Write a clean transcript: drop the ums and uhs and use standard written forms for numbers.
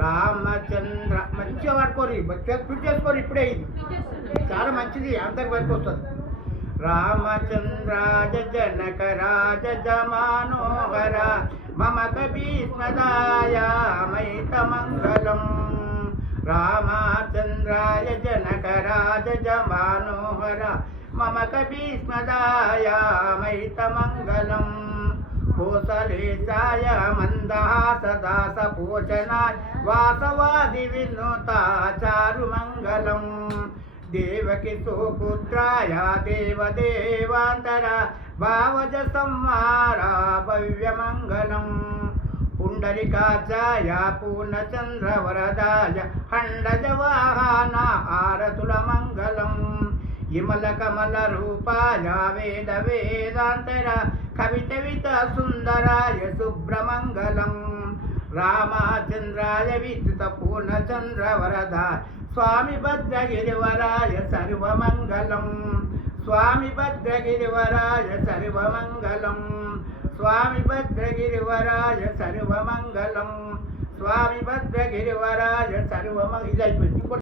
రామచంద్ర మంచిగా వాడుకోరు ఫిట్ చేసుకోరు ఇప్పుడే ఇది చాలా మంచిది అందరికి పనికి వస్తుంది. రామచంద్రాజ జనక రాజ జమానోహర మమ కభీష్మదాయ మైత మంగళం. రామచంద్రాయ జనక రాజ జమానోహర మమ కభీష్మదాయ మైత మంగళం. కోసలేశాయ మందహాసదాస పోషణాయ వాసవాది వినోతాచారు మంగళం. దేవకి సుపుత్రాయ దేవదేవాంతర భావజ సంహార భవ్యమంగళం. పుండరికాచాయ పూర్ణచంద్రవరదాయ హండజ వాహన ఆరతుల మంగళం. ఇమల కమల రూపాయ వేద వేదాంతర కవిత సుందరాయ శుభ్రమంగళం. రామచంద్రాయ విద్యుత పూర్ణచంద్రవరదాయ స్వామి భద్రగిరివరాయ సర్వమంగళం. స్వామి భద్రగిరివరాయ సర్వమంగళం. స్వామి భద్రగిరివరాయ సర్వమంగళం. స్వామి భద్రగిరివరాయ సర్వమంగళం. ఇది అయిపోయింది.